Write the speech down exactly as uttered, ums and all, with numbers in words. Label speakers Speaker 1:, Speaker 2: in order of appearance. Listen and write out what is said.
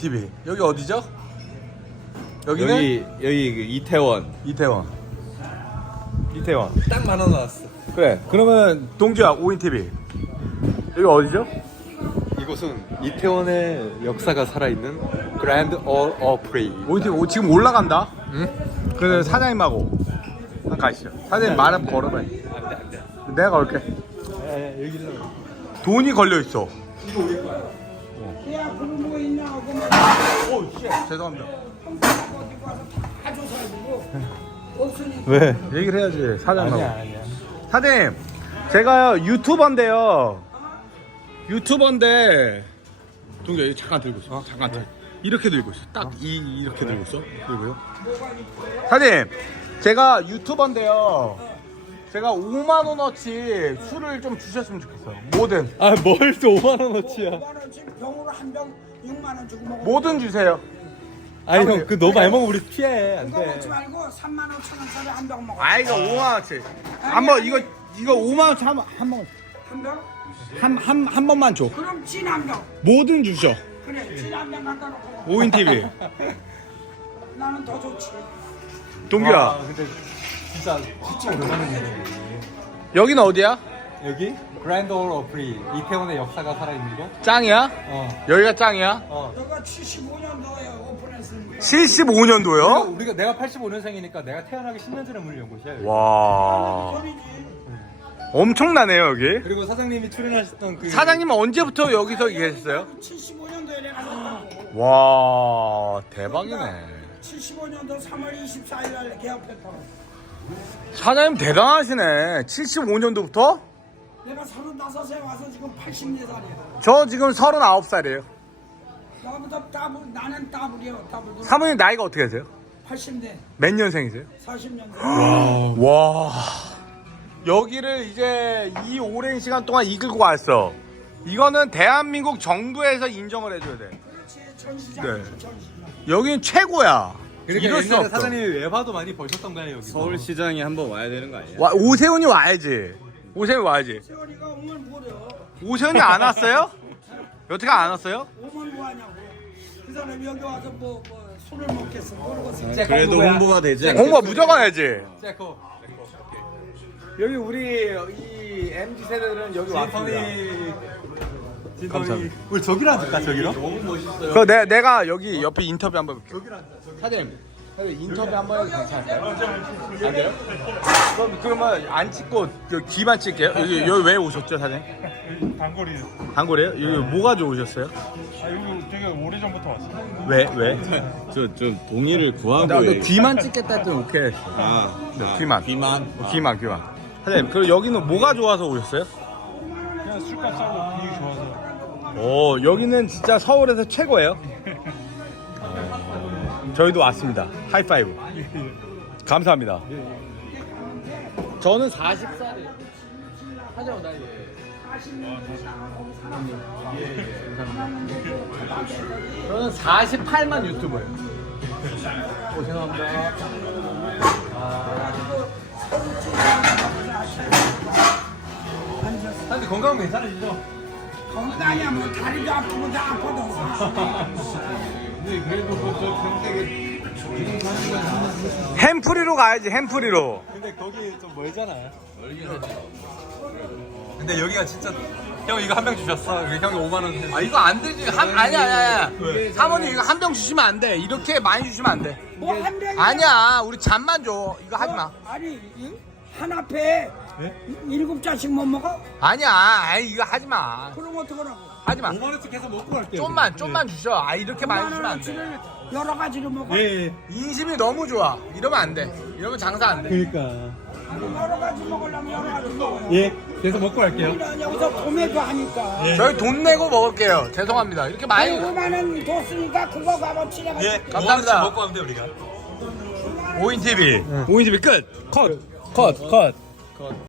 Speaker 1: 티비 여기 어디죠? 여기는
Speaker 2: 여기 여기 그 이태원.
Speaker 1: 이태원. 이태원.
Speaker 2: 딱 만 원 나왔어.
Speaker 1: 그래. 그러면 동주야 오인 티비 여기 어디죠?
Speaker 2: 이곳은 이태원의 역사가 살아있는 그랜드 올 오프리.
Speaker 1: 오인 티비 지금 올라간다.
Speaker 2: 응?
Speaker 1: 그래서 사장님하고 한 가시죠. 사장님 말은 걸어봐.
Speaker 2: 안돼 안돼.
Speaker 1: 내가 걸게.
Speaker 2: 에 여기로.
Speaker 1: 돈이 걸려 있어.
Speaker 3: 야, 그런 거 있냐? 그러면
Speaker 1: 오, 씨. 죄송합니다.
Speaker 3: 어디 가서 다 조사해주고 없으니까.
Speaker 1: 왜? 얘기를 해야지 사장님하고.
Speaker 2: 아니야 아니야.
Speaker 1: 사장님, 제가 유튜버인데요. 유튜버인데 동규 여기 잠깐 들고 있어. 잠깐 들. 이렇게 들고 있어. 딱 이 이렇게 들고 있어. 그리고요. 사장님, 제가 유튜버인데요. 제가 오만 원어치 술을 좀 주셨으면 좋겠어요. 뭐든.
Speaker 2: 아뭘 또 오만 원어치야.
Speaker 3: 오만 원씩 병으로 한 병 육만 원 주고 먹어.
Speaker 1: 뭐든 주세요.
Speaker 2: 아니 형 그 너무 많이 먹으면 우리 피해
Speaker 3: 그거
Speaker 2: 안돼.
Speaker 3: 먹지 말고 삼만 오천 원짜리 한 병 먹어.
Speaker 1: 아 이거 오만 원어치. 한번 이거 이거 오만 원어치 한번 한번
Speaker 3: 한 병?
Speaker 1: 한 한 한 번만 줘.
Speaker 3: 그럼 찐 한 병.
Speaker 1: 뭐든 주셔.
Speaker 3: 그래, 찐 한 병 갖다 놓고 먹어.
Speaker 1: 오인 티비.
Speaker 3: 나는 더 좋지.
Speaker 1: 동규야,
Speaker 2: 아, 근데 진짜 진짜 오랜만이네.
Speaker 1: 여기는 어디야?
Speaker 2: 여기 그랜드 올 오프리 이태원의 역사가 살아있는 곳.
Speaker 1: 짱이야?
Speaker 2: 어.
Speaker 1: 여기가 짱이야?
Speaker 2: 어.
Speaker 3: 너가 칠십오 년도에 오픈했으니까.
Speaker 1: 칠십오 년도요?
Speaker 2: 우리가, 우리가 내가 팔십오 년생이니까 내가 태어나기 십 년 전에 문을 연 곳이야. 여기.
Speaker 1: 와,
Speaker 3: 돈이지.
Speaker 1: 엄청나네요 여기.
Speaker 2: 그리고 사장님이 출연하셨던 그
Speaker 1: 사장님은 언제부터 여기서 계셨어요?
Speaker 3: 칠십오 년도에 내가 샀다고.
Speaker 1: 와, 대박이네.
Speaker 3: 칠십오 년도 삼월 이십사일 날 개업했다고.
Speaker 1: 사장님 대단하시네. 칠십오 년도부터?
Speaker 3: 내가 서른다섯에 와서 지금 팔십네 살이야.
Speaker 1: 저 지금 서른아홉 살이에요.
Speaker 3: 나보다 따블, 나는 따블이요. 따블도
Speaker 1: 사모님 나이가 어떻게 되세요?
Speaker 3: 팔십네,
Speaker 1: 몇 년생이세요?
Speaker 3: 사십 년생.
Speaker 1: 와, 여기를 이제 이 오랜 시간 동안 이끌고 왔어. 이거는 대한민국 정부에서 인정을 해줘야 돼.
Speaker 3: 그렇지, 전시장,
Speaker 1: 네.
Speaker 3: 전시장.
Speaker 1: 여기는 최고야.
Speaker 2: 그러니까
Speaker 1: 이럴 수
Speaker 2: 옛날에
Speaker 1: 없어.
Speaker 2: 사장님이 외화도 많이 벌셨던 거야 여기.
Speaker 4: 서울시장에 한번 와야 되는 거 아니야?
Speaker 1: 와, 오세훈이 와야지. 오세훈이 와야지.
Speaker 3: 세월이가 오면 뭐래요?
Speaker 1: 오세훈이 안 왔어요? 여태까지 안 왔어요?
Speaker 3: 오면 뭐하냐고. 그 사람이 여기 와서 뭐, 뭐 술을 먹겠어. 모르고
Speaker 2: 진짜
Speaker 4: 그래도
Speaker 2: 누구야?
Speaker 4: 홍보가 되지 않겠어?
Speaker 1: 홍보 무조건 해야지.
Speaker 2: 제코.
Speaker 1: 여기 우리 이 엠지 세대들은 여기 왔습니다.
Speaker 2: 진범이.
Speaker 1: 감사합니다.
Speaker 2: 우리 저기로 앉을까 저기로?
Speaker 1: 그 내, 내가 여기 옆에 인터뷰 한번 볼게. 사장님, 사장님 인터뷰 한번 해도 괜찮을까요? 안 돼요? 그럼 그러면 안 찍고 그 귀만 찍게요. 여기 여기 왜 오셨죠, 사장님?
Speaker 5: 단거리.
Speaker 1: 단골이에요? 여기 뭐가 좋으셨어요?
Speaker 5: 아 여기 되게 오래전부터 왔어요.
Speaker 1: 왜 왜?
Speaker 4: 저, 저 동의를 구하고
Speaker 1: 나
Speaker 4: 얘기-
Speaker 1: 귀만 찍겠다 했더니 오케이 했어.
Speaker 4: 아,
Speaker 1: 네,
Speaker 4: 아,
Speaker 1: 귀만.
Speaker 4: 귀만.
Speaker 1: 어, 귀만 귀만. 사장님, 그럼 여기는 뭐가 좋아서 오셨어요?
Speaker 5: 그냥 술값 싸고 분위기 좋아서.
Speaker 1: 오, 여기는 진짜 서울에서 최고예요. 어, 저희도 왔습니다. 하이파이브. 감사합니다. 저는 사십 살이에요. 하죠, 나이. 저는 사십팔만 유튜버예요. 오, 죄송합니다.
Speaker 2: 사장님 건강 괜찮으시죠?
Speaker 3: 건강이야, 뭐 다리도 아프고 다 아파도.
Speaker 2: 근데 그래도 그저 평택에
Speaker 1: 햄프리로 가야지, 햄프리로.
Speaker 2: 근데 거기 좀 멀잖아요. 근데 여기가 진짜 형 이거 한 병 주셨어. 그래, 형이 오만 원.
Speaker 1: 아, 이거 안 되지. 한, 아니야, 아니야, 아니야. 사모님, 이거 한 병 주시면 안 돼. 이렇게 많이 주시면 안 돼.
Speaker 3: 뭐한 병이
Speaker 1: 아니야, 우리 잔만 줘. 이거 하지 마.
Speaker 3: 아니, 이- 한 앞에 일곱 잔씩 못 먹어?
Speaker 1: 아니야, 아이, 이거 하지 마.
Speaker 3: 그럼 어떡하라고?
Speaker 1: 하지 마.
Speaker 2: 오만 원씩 해서 먹고 갈게요.
Speaker 1: 좀만, 좀만 주셔. 아, 이렇게 많이 주시면 안 돼.
Speaker 3: 원어치를 여러 가지로 먹어?
Speaker 2: 예, 예.
Speaker 1: 인심이 너무 좋아. 이러면 안 돼. 이러면 장사 안 돼.
Speaker 2: 그러니까.
Speaker 3: 아니, 여러 가지 먹으려면 여러 가지 먹어요.
Speaker 2: 예. 계속 먹고 갈게요.
Speaker 3: 우리는 여기서 도매도 하니까.
Speaker 1: 저희 돈 내고 먹을게요. 죄송합니다. 이렇게 많이.
Speaker 3: 오만 원 뒀으니까 그거 값어치 내가
Speaker 2: 예.
Speaker 1: 감사합니다.
Speaker 2: 먹고 가면 돼 우리가.
Speaker 1: 오인 티비. 오인 티비 끝. 컷. 컷. 컷.